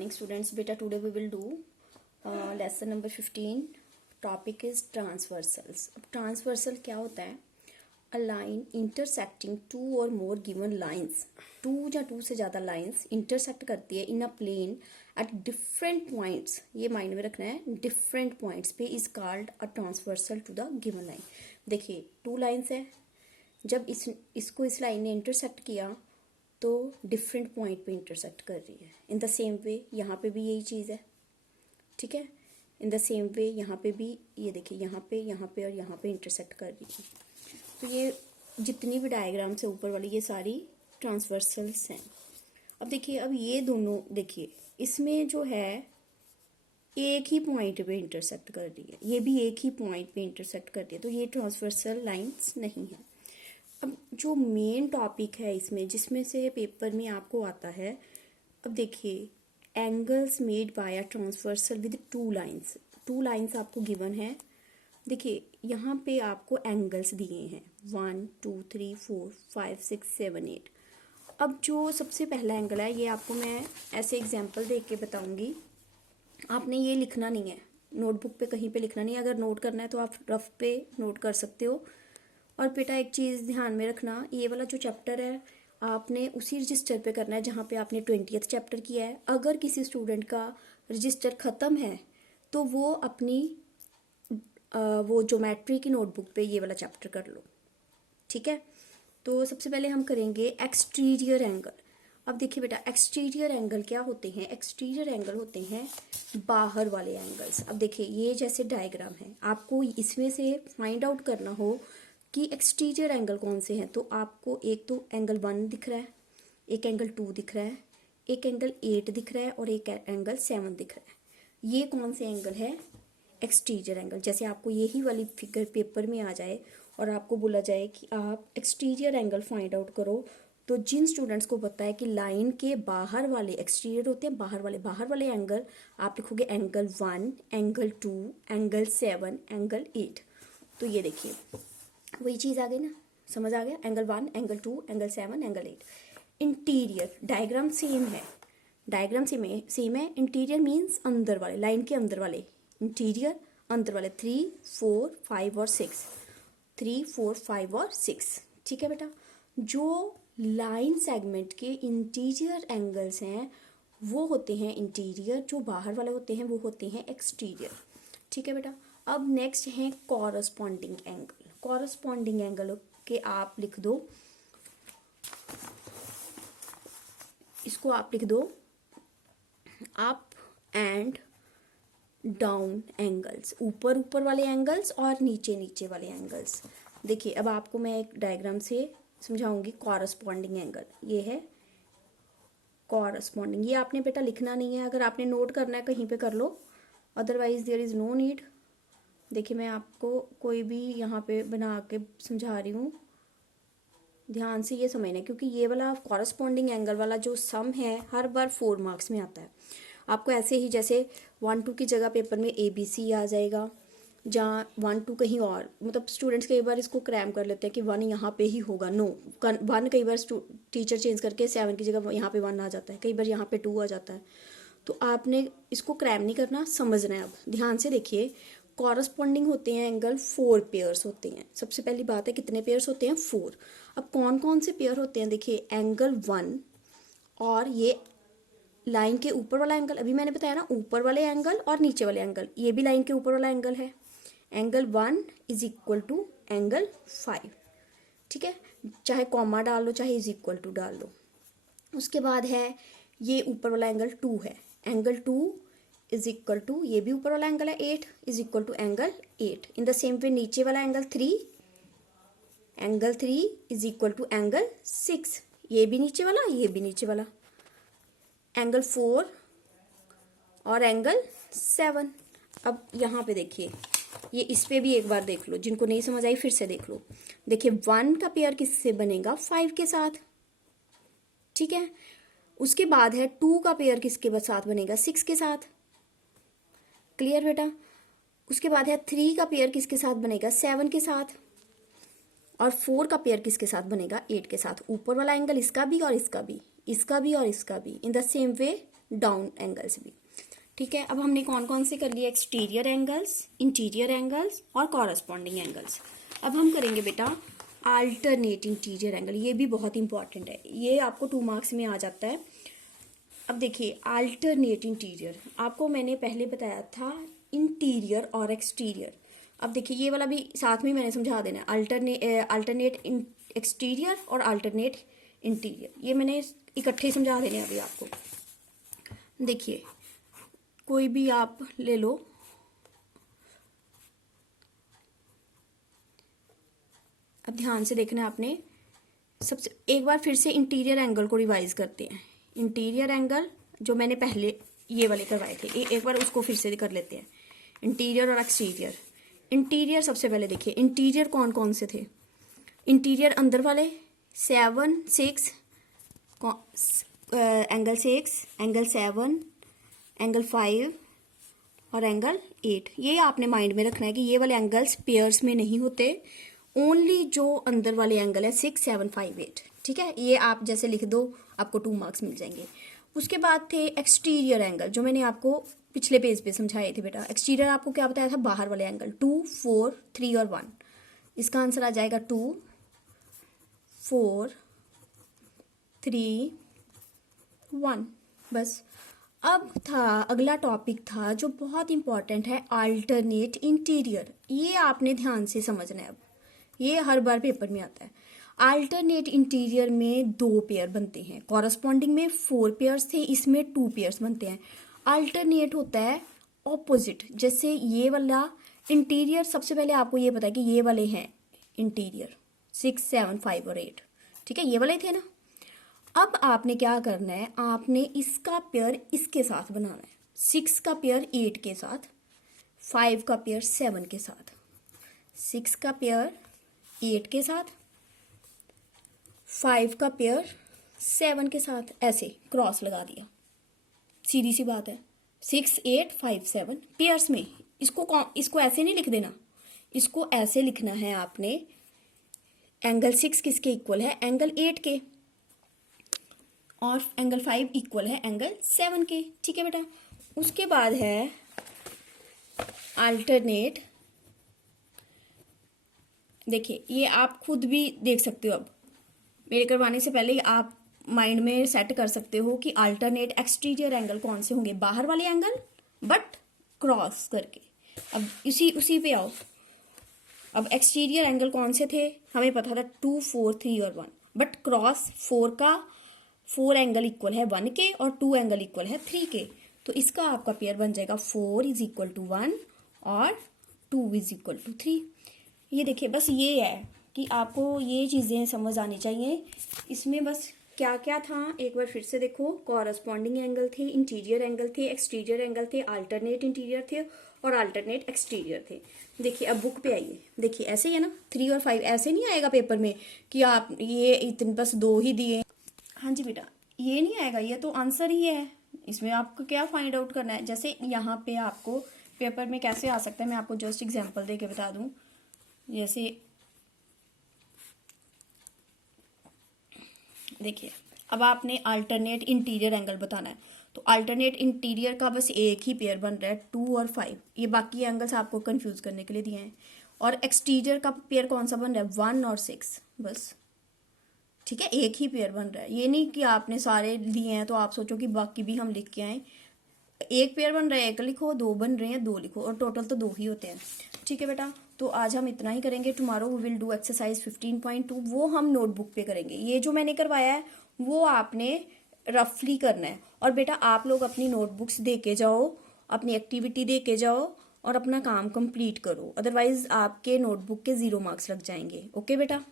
morning students. Beta, today we will do lesson number 15. Topic is transversals. अब transversal क्या होता है? A line intersecting two or more given lines. two या two से ज़्यादा lines intersect करती है in a plane at different points. ये माइंड में रखना है, different points पे is called a transversal to the given line. देखिए two lines है, जब इसको इस लाइन ने इंटरसेक्ट किया तो डिफरेंट पॉइंट पे इंटरसेक्ट कर रही है. इन द सेम वे यहाँ पे भी यही चीज़ है, ठीक है. इन द सेम वे यहाँ पे भी ये देखिए, यहाँ पे और यहाँ पे इंटरसेक्ट कर रही है. तो ये जितनी भी डायग्राम्स है ऊपर वाली, ये सारी ट्रांसवर्सल्स हैं. अब देखिए, अब ये दोनों देखिए, इसमें जो है एक ही पॉइंट पे इंटरसेक्ट कर रही है, ये भी एक ही पॉइंट पे इंटरसेक्ट कर रही है. तो ये ट्रांसवर्सल लाइंस नहीं है. अब जो मेन टॉपिक है इसमें, जिसमें से पेपर में आपको आता है, अब देखिए, angles made by a transversal with two lines आपको गिवन है. देखिए यहाँ पे आपको एंगल्स दिए हैं 1 2 3 4 5 6 7 8. अब जो सबसे पहला एंगल है, ये आपको मैं ऐसे एग्जांपल देख के बताऊंगी. आपने ये लिखना नहीं है, नोटबुक पे कहीं पे लिखना नहीं है. अगर नोट करना है तो आप रफ पे नोट कर सकते हो. और बेटा एक चीज़ ध्यान में रखना, ये वाला जो चैप्टर है आपने उसी रजिस्टर पे करना है जहाँ पे आपने 20th चैप्टर किया है. अगर किसी स्टूडेंट का रजिस्टर ख़त्म है तो वो अपनी वो ज्योमेट्री की नोटबुक पे ये वाला चैप्टर कर लो, ठीक है. तो सबसे पहले हम करेंगे एक्सटीरियर एंगल. अब देखिए बेटा, एक्सटीरियर एंगल क्या होते हैं? एक्सटीरियर एंगल होते हैं बाहर वाले एंगल्स. अब देखिए, ये जैसे डायग्राम है, आपको इसमें से फाइंड आउट करना हो कि एक्सटीरियर एंगल कौन से हैं. तो आपको एक तो एंगल 1 दिख रहा है, एक एंगल 2 दिख रहा है, एक एंगल 8 दिख रहा है और एक एंगल 7 दिख रहा है. ये कौन से एंगल है? Exterior angle. जैसे आपको यही वाली फिगर पेपर में आ जाए और आपको बोला जाए कि आप एक्सटीरियर एंगल फाइंड आउट करो, तो जिन स्टूडेंट्स को पता है कि लाइन के बाहर वाले एक्सटीरियर होते हैं, बाहर वाले एंगल, आप लिखोगे एंगल 1, एंगल 2, एंगल 7, एंगल 8. तो ये देखिए, वही चीज़ आ गई ना, समझ आ गया. Angle 1, angle 2, angle 7, angle 8. Interior diagram same है, इंटीरियर मीन्स अंदर वाले, लाइन के अंदर वाले. इंटीरियर अंदर वाले 3, 4, 5 और 6, 3, 4, 5 और 6, ठीक है बेटा. जो लाइन सेगमेंट के इंटीरियर एंगल्स हैं वो होते हैं इंटीरियर, जो बाहर वाले होते हैं वो होते हैं एक्सटीरियर, ठीक है बेटा. अब नेक्स्ट है कॉरस्पॉन्डिंग एंगल. कॉरस्पॉन्डिंग एंगल के आप लिख दो, इसको आप लिख दो अप एंड डाउन एंगल्स. ऊपर वाले एंगल्स और नीचे वाले एंगल्स. देखिए, अब आपको मैं एक डायग्राम से समझाऊंगी कॉरस्पॉन्डिंग एंगल. ये है कॉरस्पॉन्डिंग. ये आपने बेटा लिखना नहीं है, अगर आपने नोट करना है कहीं पे कर लो, otherwise there is no need. देखिए, मैं आपको कोई भी यहाँ पे बना के समझा रही हूँ, ध्यान से ये समझना, क्योंकि ये वाला कॉरस्पॉन्डिंग एंगल वाला जो सम है हर बार 4 मार्क्स में आता है. आपको ऐसे ही जैसे 1 2 की जगह पेपर में ABC आ जाएगा, जहाँ 1 2 कहीं और, मतलब स्टूडेंट्स कई बार इसको क्रैम कर लेते हैं कि 1 यहाँ पे ही होगा. नो, 1 कई बार टीचर चेंज करके 7 की जगह यहाँ पे 1 आ जाता है, कई बार यहाँ पे 2 आ जाता है. तो आपने इसको क्रैम नहीं करना, समझना है. अब ध्यान से देखिए, कॉरस्पॉन्डिंग होते हैं एंगल 4 पेयर्स होते हैं. सबसे पहली बात है, कितने पेयर्स होते हैं? 4. अब कौन कौन से पेयर होते हैं? देखिए, एंगल 1 और ये लाइन के ऊपर वाला एंगल, अभी मैंने बताया ना, ऊपर वाले एंगल और नीचे वाले एंगल, ये भी लाइन के ऊपर वाला एंगल है. Angle 1 is equal to angle 5, ठीक है. चाहे कॉमा डाल लो, चाहे इज इक्वल टू डाल लो. उसके बाद है ये ऊपर वाला एंगल 2 है. एंगल 2 इज इक्वल टू, ये भी ऊपर वाला एंगल है, 8 is equal to angle 8. In the same way नीचे वाला angle 3, angle 3 is equal to angle 6. ये भी नीचे वाला, ये भी नीचे वाला. एंगल 4 और एंगल 7. अब यहाँ पे देखिए, ये इस पे भी एक बार देख लो, जिनको नहीं समझ आई फिर से देख लो. देखिए, 1 का पेयर किससे बनेगा? 5 के साथ, ठीक है. उसके बाद है 2 का पेयर किसके साथ बनेगा? 6 के साथ. क्लियर बेटा. उसके बाद है 3 का पेयर किसके साथ बनेगा? 7 के साथ. और 4 का पेयर किसके साथ बनेगा? 8 के साथ. ऊपर वाला एंगल इसका भी और इसका भी, इसका भी और इसका भी. इन the same way down angles भी। ठीक है, अब हमने कौन कौन से कर लिए, एक्सटीरियर एंगल्स, इंटीरियर एंगल्स और कॉरस्पॉन्डिंग एंगल्स। अब हम करेंगे बेटा अल्टरनेट इंटीरियर एंगल, ये भी बहुत इंपॉर्टेंट है, ये आपको 2 मार्क्स में आ जाता है। अब देखिए अल्टरनेट इंटीरियर, आपको मैंने पहले बताया था इंटीरियर और एक्सटीरियर। अब देखिए ये वाला भी साथ में मैंने समझा देना है, अल्टरनेट एक्सटीरियर और अल्टरनेट इंटीरियर, ये मैंने इकट्ठे समझा देने अभी आपको। देखिए कोई भी आप ले लो, अब ध्यान से देखना आपने। सबसे एक बार फिर से इंटीरियर एंगल को रिवाइज करते हैं। इंटीरियर एंगल जो मैंने पहले ये वाले करवाए थे, एक बार उसको फिर से कर लेते हैं, इंटीरियर और एक्सटीरियर। इंटीरियर सबसे पहले देखिए, इंटीरियर कौन कौन से थे, इंटीरियर अंदर वाले 7 6 एंगल 6, एंगल 7, एंगल 5 और एंगल 8। ये आपने माइंड में रखना है कि ये वाले एंगल्स पेयर्स में नहीं होते, ओनली जो अंदर वाले एंगल है 6 7 5 8। ठीक है, ये आप जैसे लिख दो आपको 2 मार्क्स मिल जाएंगे। उसके बाद थे एक्सटीरियर एंगल, जो मैंने आपको पिछले पेज पे समझाए थे बेटा। एक्सटीरियर आपको क्या बताया था, बाहर वाले एंगल 2 4 3 और 1। इसका आंसर आ जाएगा 2 4 3 1। बस। अब था अगला टॉपिक था जो बहुत इंपॉर्टेंट है, अल्टरनेट इंटीरियर। ये आपने ध्यान से समझना है, अब ये हर बार पेपर में आता है। अल्टरनेट इंटीरियर में 2 पेयर बनते हैं, कॉरस्पॉन्डिंग में 4 पेयर्स थे, इसमें 2 पेयर्स बनते हैं। अल्टरनेट होता है ऑपोजिट, जैसे ये वाला इंटीरियर, सबसे पहले आपको ये पता है कि ये वाले हैं इंटीरियर 6 7 5 और 8। ठीक है, ये वाले थे ना। अब आपने क्या करना है, आपने इसका पेयर इसके साथ बनाना है, 6 का पेयर 8 के साथ, 5 का पेयर 7 के साथ, 6 का पेयर 8 के साथ, 5 का पेयर 7 के साथ, ऐसे क्रॉस लगा दिया। सीधी सी बात है, 6 8 5 7 पेयर्स में। इसको ऐसे नहीं लिख देना, इसको ऐसे लिखना है आपने, एंगल 6 किसके इक्वल है, एंगल 8 के, और एंगल 5 इक्वल है एंगल 7 के। ठीक है बेटा। उसके बाद है अल्टरनेट, देखिए ये आप खुद भी देख सकते हो, अब मेरे करवाने से पहले आप माइंड में सेट कर सकते हो कि अल्टरनेट एक्सटीरियर एंगल कौन से होंगे, बाहर वाले एंगल बट क्रॉस करके। अब उसी पे आओ, अब एक्सटीरियर एंगल कौन से थे, हमें पता था 2 4 3 और 1, बट क्रॉस 4 एंगल इक्वल है 1 के और 2 एंगल इक्वल है 3 के। तो इसका आपका पेयर बन जाएगा 4 इज इक्वल टू 1 और 2 इज इक्वल टू 3। ये देखिए, बस ये है कि आपको ये चीज़ें समझ आनी चाहिए। इसमें बस क्या क्या था एक बार फिर से देखो, कॉरस्पॉन्डिंग एंगल थे, इंटीरियर एंगल थे, एक्सटीरियर एंगल थे, अल्टरनेट इंटीरियर थे और अल्टरनेट एक्सटीरियर थे। देखिए अब बुक पे आइए, देखिए ऐसे ही है ना, 3 और 5 ऐसे नहीं आएगा पेपर में कि आप ये इतने बस 2 ही दिए। हाँ जी बेटा, ये नहीं आएगा, ये तो आंसर ही है। इसमें आपको क्या फाइंड आउट करना है, जैसे यहाँ पे आपको पेपर में कैसे आ सकता है, मैं आपको जस्ट एग्जांपल दे के बता दूं। जैसे देखिए, अब आपने अल्टरनेट इंटीरियर एंगल बताना है, तो अल्टरनेट इंटीरियर का बस एक ही पेयर बन रहा है 2 और 5, ये बाकी एंगल्स आपको कंफ्यूज करने के लिए दिए हैं। और एक्सटीरियर का पेयर कौन सा बन रहा है, 1 और 6 बस। ठीक है, एक ही पेयर बन रहा है, ये नहीं कि आपने सारे लिए हैं तो आप सोचो कि बाकी भी हम लिख के आए। एक पेयर बन रहा है 1 लिखो, 2 बन रहे हैं 2 लिखो, और टोटल तो 2 ही होते हैं। ठीक है बेटा, तो आज हम इतना ही करेंगे। Tomorrow we will do exercise 15.2, वो हम नोटबुक पे करेंगे। ये जो मैंने करवाया है वो आपने रफली करना है। और बेटा आप लोग अपनी नोटबुक्स दे के जाओ, अपनी एक्टिविटी दे के जाओ और अपना काम कंप्लीट करो, अदरवाइज आपके नोटबुक के 0 मार्क्स लग जाएंगे। ओके बेटा।